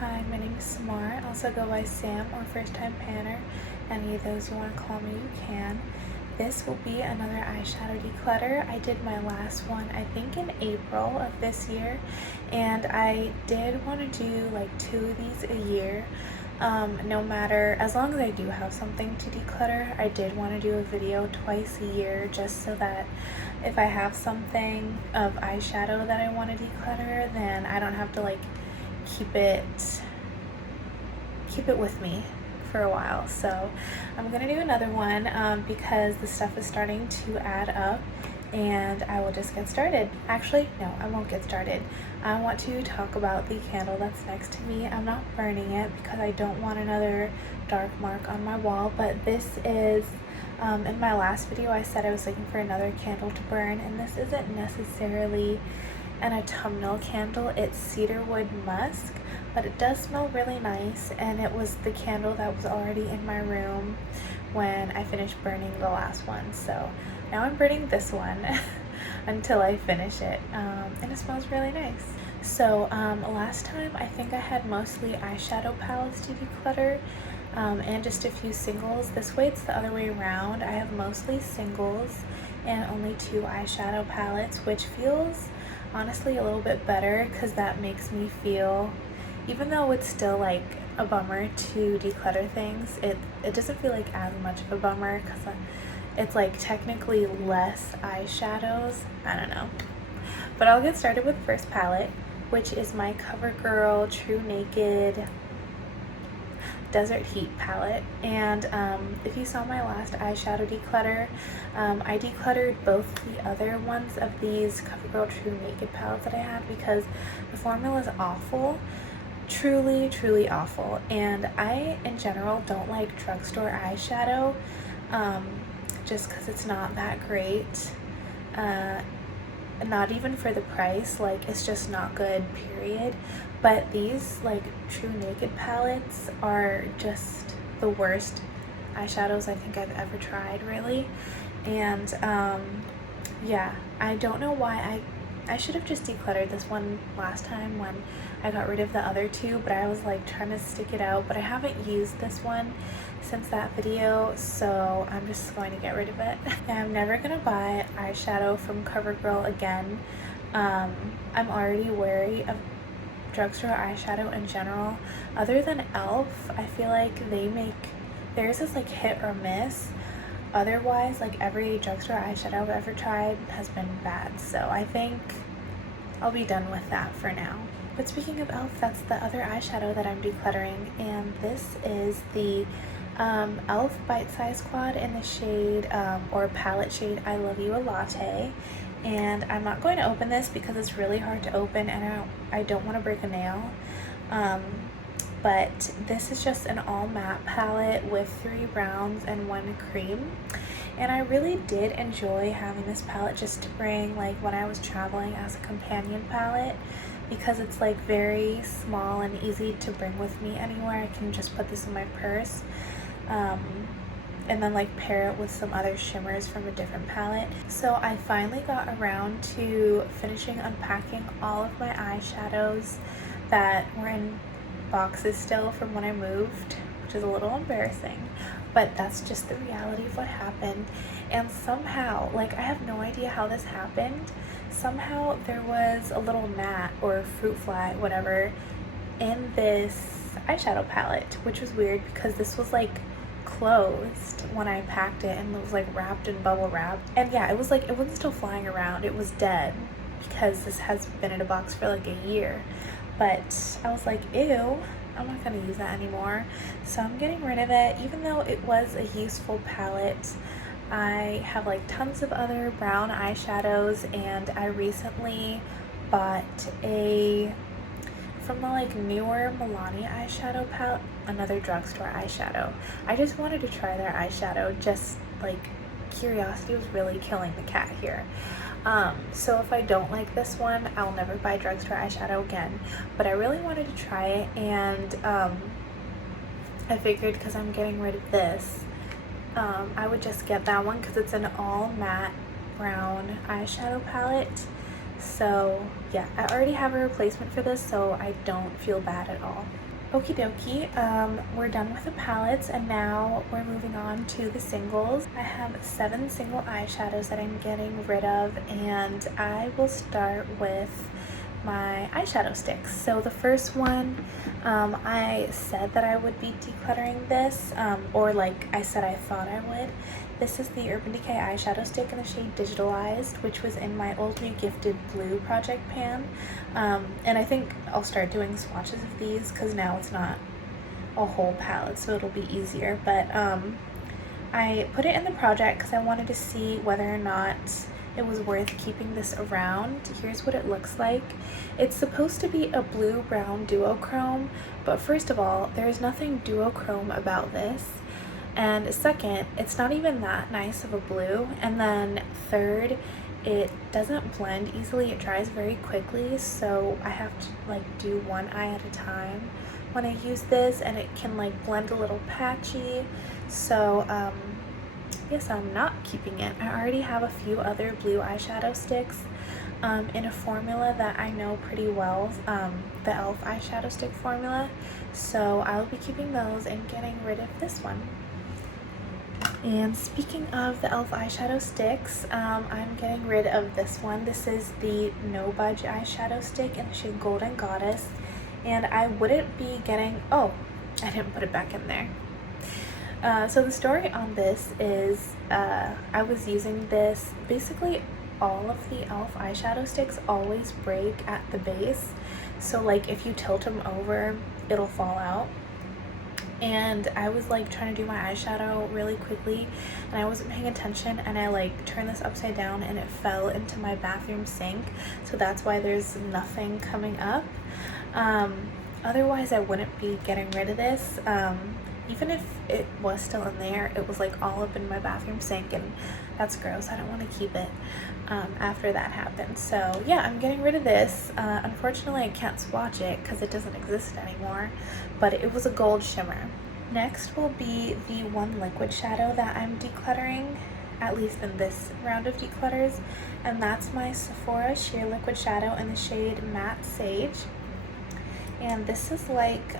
Hi, my name is Samar. I also go by Sam or First Time Panner. Any of those you want to call me, you can. This will be another eyeshadow declutter. I did my last one, I think in April of this year, and I did want to do like 2 of these a year. No matter, as long as I do have something to declutter, I did want to do a video twice a year just so that if I have something of eyeshadow that I want to declutter, then I don't have to like keep it with me for a while. So I'm gonna do another one because the stuff is starting to add up, and I will just get started. Actually, no, I won't get started. I want to talk about the candle that's next to me. I'm not burning it because I don't want another dark mark on my wall, but this is in my last video I said I was looking for another candle to burn, and this isn't necessarily an autumnal candle. It's cedarwood musk, but it does smell really nice, and it was the candle that was already in my room when I finished burning the last one. So now I'm burning this one until I finish it, and it smells really nice. So last time I think I had mostly eyeshadow palettes to declutter, and just a few singles. This way it's the other way around. I have mostly singles and only 2 eyeshadow palettes, which feels honestly a little bit better because that makes me feel, even though it's still like a bummer to declutter things, it doesn't feel like as much of a bummer because it's like technically less eyeshadows. I don't know, but I'll get started with the first palette, which is my CoverGirl True Naked Desert Heat palette. And if you saw my last eyeshadow declutter, I decluttered both the other ones of these CoverGirl True Naked palettes that I had because the formula is awful, truly awful. And I in general don't like drugstore eyeshadow, just because it's not that great, not even for the price. Like, it's just not good, period. But these like True Naked palettes are just the worst eyeshadows I think I've ever tried, really. And yeah, I don't know why I should have just decluttered this one last time when I got rid of the other 2, but I was like trying to stick it out, but I haven't used this one since that video, so I'm just going to get rid of it. And I'm never gonna buy eyeshadow from CoverGirl again. I'm already wary of drugstore eyeshadow in general. Other than e.l.f., I feel like they make theirs is like hit or miss. Otherwise, like every drugstore eyeshadow I've ever tried has been bad, so I think I'll be done with that for now. But speaking of e.l.f., that's the other eyeshadow that I'm decluttering, and this is the e.l.f. Bite Size Quad in the shade or palette shade I Love You a Latte. And I'm not going to open this because it's really hard to open, and I don't want to break a nail. But this is just an all matte palette with 3 browns and 1 cream. And I really did enjoy having this palette just to bring like when I was traveling as a companion palette, because it's like very small and easy to bring with me anywhere. I can just put this in my purse. And then like pair it with some other shimmers from a different palette. So I finally got around to finishing unpacking all of my eyeshadows that were in boxes still from when I moved, which is a little embarrassing, but that's just the reality of what happened. And somehow, like, I have no idea how this happened, somehow there was a little gnat or fruit fly, whatever, in this eyeshadow palette, which was weird because this was like closed when I packed it and it was like wrapped in bubble wrap. And yeah, it was like, it wasn't still flying around, it was dead because this has been in a box for like a year. But I was like, ew, I'm not gonna use that anymore, so I'm getting rid of it. Even though it was a useful palette, I have like tons of other brown eyeshadows, and I recently bought from the like newer Milani eyeshadow palette, another drugstore eyeshadow. I just wanted to try their eyeshadow, just like curiosity was really killing the cat here. So if I don't like this one, I'll never buy drugstore eyeshadow again, but I really wanted to try it, and I figured because I'm getting rid of this, I would just get that one because it's an all matte brown eyeshadow palette. So yeah, I already have a replacement for this, so I don't feel bad at all. Okie dokie, we're done with the palettes and now we're moving on to the singles. I have 7 single eyeshadows that I'm getting rid of, and I will start with my eyeshadow sticks. So the first one, I said that I would be decluttering this, or like I said I thought I would. This is the Urban Decay eyeshadow stick in the shade Digitalized, which was in my Old New Gifted Blue project pan. And I think I'll start doing swatches of these because now it's not a whole palette, so it'll be easier. But I put it in the project because I wanted to see whether or not it was worth keeping this around. Here's what it looks like. It's supposed to be a blue-brown duochrome, but first of all, there's nothing duochrome about this. And second, it's not even that nice of a blue. And then third, it doesn't blend easily. It dries very quickly, so I have to like do one eye at a time when I use this, and it can like blend a little patchy. So yes, I'm not keeping it. I already have a few other blue eyeshadow sticks in a formula that I know pretty well, the e.l.f. eyeshadow stick formula. So I'll be keeping those and getting rid of this one. And speaking of the e.l.f. eyeshadow sticks, I'm getting rid of this one. This is the No Budge eyeshadow stick in the shade Golden Goddess. And I wouldn't be getting, oh, I didn't put it back in there. So the story on this is I was using this, basically all of the e.l.f. eyeshadow sticks always break at the base. So like if you tilt them over, it'll fall out. And I was like trying to do my eyeshadow really quickly and I wasn't paying attention, and I like turned this upside down and it fell into my bathroom sink. So that's why there's nothing coming up. Otherwise I wouldn't be getting rid of this. Even if it was still in there, it was like all up in my bathroom sink, and that's gross. I don't want to keep it after that happened. So yeah, I'm getting rid of this. Unfortunately, I can't swatch it because it doesn't exist anymore, but it was a gold shimmer. Next will be the one liquid shadow that I'm decluttering, at least in this round of declutters, and that's my Sephora Sheer Liquid Shadow in the shade Matte Sage. And this is like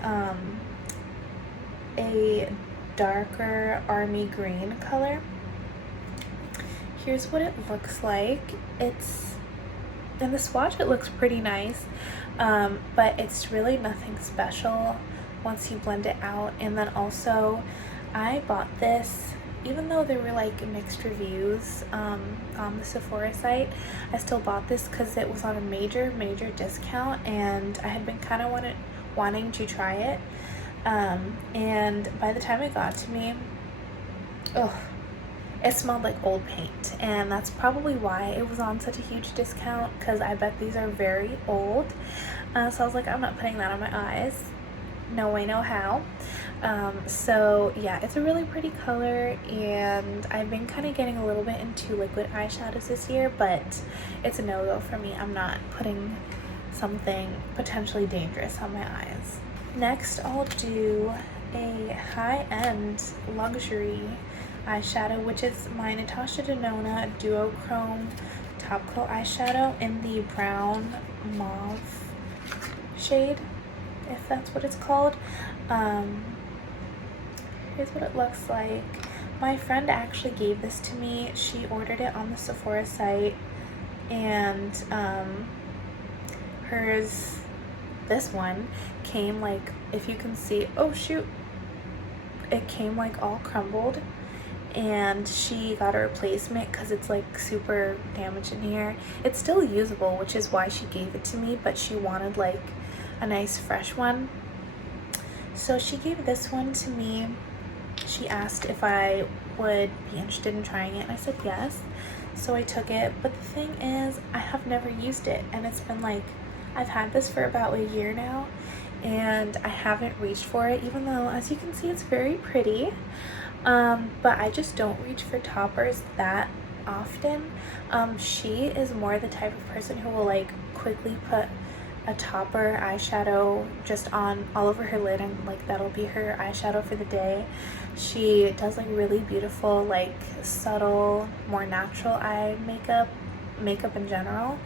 a darker army green color. Here's what it looks like. It's in the swatch, it looks pretty nice, but it's really nothing special once you blend it out. And then also I bought this, even though there were like mixed reviews on the Sephora site, I still bought this because it was on a major discount, and I had been kind of wanting to try it. And by the time it got to me, it smelled like old paint, and that's probably why it was on such a huge discount, because I bet these are very old. So I was like, I'm not putting that on my eyes. No way, no how. So yeah, it's a really pretty color, and I've been kind of getting a little bit into liquid eyeshadows this year, but it's a no-go for me. I'm not putting something potentially dangerous on my eyes. Next, I'll do a high-end luxury eyeshadow, which is my Natasha Denona Duochrome Top Coat eyeshadow in the brown mauve shade, if that's what it's called. Here's what it looks like. My friend actually gave this to me. She ordered it on the Sephora site, and hers, this one, came like, if you can see, oh shoot, it came like all crumbled, and she got a replacement because it's like super damaged in here. It's still usable, which is why she gave it to me, but she wanted like a nice fresh one, so she gave this one to me. She asked if I would be interested in trying it, and I said yes. So I took it, but the thing is, I have never used it, and it's been like, I've had this for about a year now, and I haven't reached for it, even though, as you can see, it's very pretty. But I just don't reach for toppers that often. She is more the type of person who will like quickly put a topper eyeshadow just on all over her lid, and like that'll be her eyeshadow for the day. She does like really beautiful, like subtle, more natural eye makeup in general.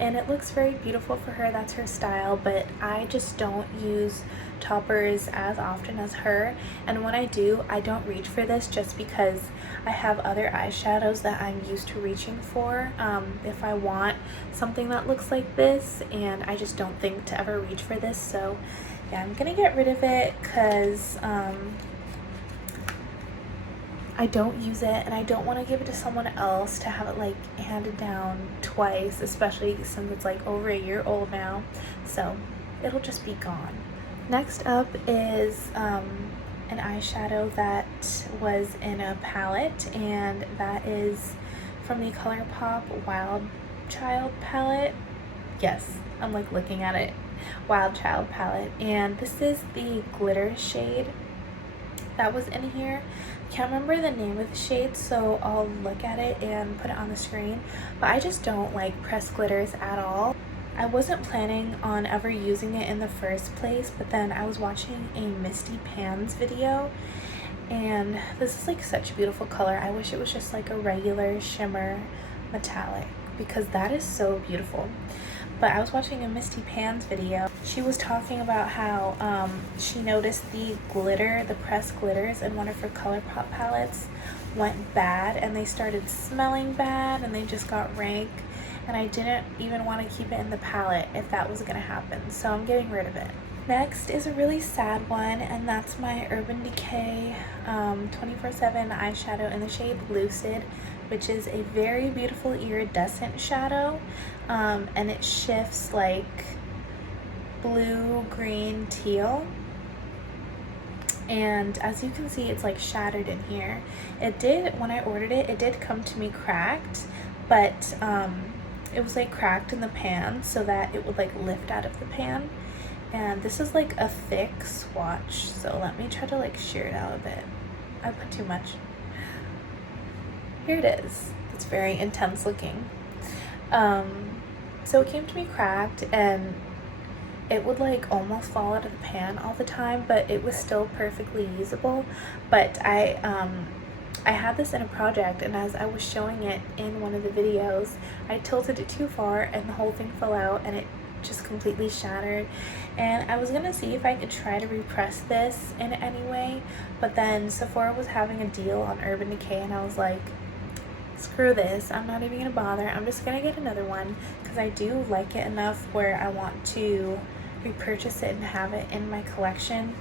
and it looks very beautiful for her. That's her style, but I just don't use toppers as often as her, and when I do, I don't reach for this just because I have other eyeshadows that I'm used to reaching for if I want something that looks like this, and I just don't think to ever reach for this. So yeah, I'm gonna get rid of it because I don't use it, and I don't want to give it to someone else to have it like handed down twice, especially since it's like over a year old now, so it'll just be gone. Next up is an eyeshadow that was in a palette, and that is from the ColourPop Wild Child palette. Yes, I'm like looking at it. Wild Child palette, and this is the glitter shade that was in here. Can't remember the name of the shade, so I'll look at it and put it on the screen, but I just don't like pressed glitters at all. I wasn't planning on ever using it in the first place, but then I was watching a Misty Pans video, and this is like such a beautiful color. I wish it was just like a regular shimmer metallic, because that is so beautiful. But I was watching a Misty Pans video. She was talking about how she noticed the glitter, the pressed glitters in one of her ColourPop palettes went bad, and they started smelling bad, and they just got rank, and I didn't even want to keep it in the palette if that was gonna happen, so I'm getting rid of it. Next is a really sad one, and that's my Urban Decay 24/7 eyeshadow in the shade Lucid, which is a very beautiful iridescent shadow, and it shifts like blue, green, teal, and as you can see, it's like shattered in here. It did, when I ordered it, it did come to me cracked, but it was like cracked in the pan so that it would like lift out of the pan. And this is like a thick swatch, so let me try to like shear it out a bit. I put too much. Here it is. It's very intense looking. So it came to me cracked, and it would like almost fall out of the pan all the time, but it was still perfectly usable. But I had this in a project, and as I was showing it in one of the videos, I tilted it too far and the whole thing fell out, and it just completely shattered. And I was gonna see if I could try to repress this in any way, but then Sephora was having a deal on Urban Decay, and I was like, screw this, I'm not even gonna bother. I'm just gonna get another one because I do like it enough where I want to repurchase it and have it in my collection.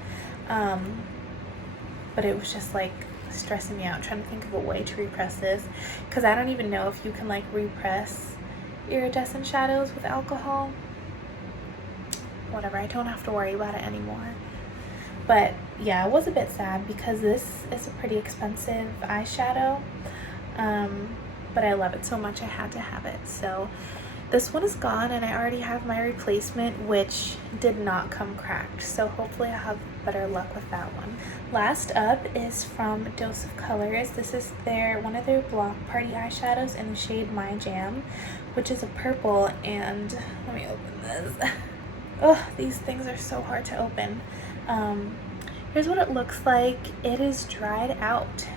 But it was just like stressing me out trying to think of a way to repress this, because I don't even know if you can like repress iridescent shadows with alcohol. Whatever, I don't have to worry about it anymore. But yeah, it was a bit sad because this is a pretty expensive eyeshadow, but I love it so much I had to have it. So this one is gone, and I already have my replacement, which did not come cracked, so hopefully I'll have better luck with that one. Last up is from Dose of Colors. This is one of their Block Party eyeshadows in the shade My Jam, which is a purple, and let me open this. Oh, these things are so hard to open. Here's what it looks like. It is dried out.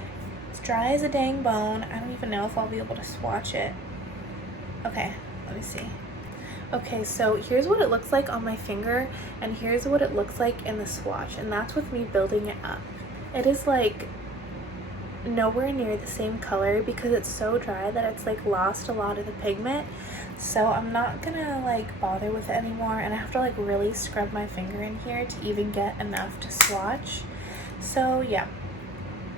It's dry as a dang bone. I don't even know if I'll be able to swatch it. Okay, let me see. Okay, so here's what it looks like on my finger, and here's what it looks like in the swatch, and that's with me building it up. It is like nowhere near the same color because it's so dry that it's like lost a lot of the pigment. So I'm not gonna like bother with it anymore, and I have to like really scrub my finger in here to even get enough to swatch. So yeah,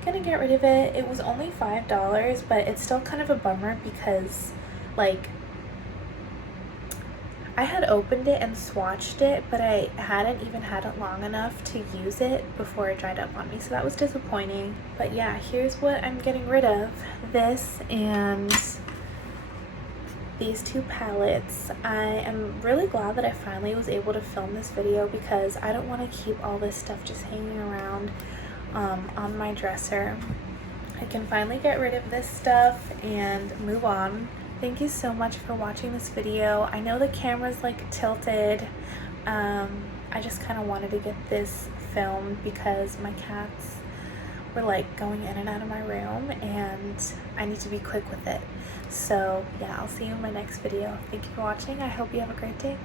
gonna get rid of it. It was only $5, but it's still kind of a bummer because like I had opened it and swatched it, but I hadn't even had it long enough to use it before it dried up on me, so that was disappointing. But yeah, here's what I'm getting rid of. This and these two palettes. I am really glad that I finally was able to film this video because I don't want to keep all this stuff just hanging around on my dresser. I can finally get rid of this stuff and move on. Thank you so much for watching this video. I know the camera's like tilted. I just kind of wanted to get this filmed because my cats were like going in and out of my room, and I need to be quick with it. So yeah, I'll see you in my next video. Thank you for watching. I hope you have a great day.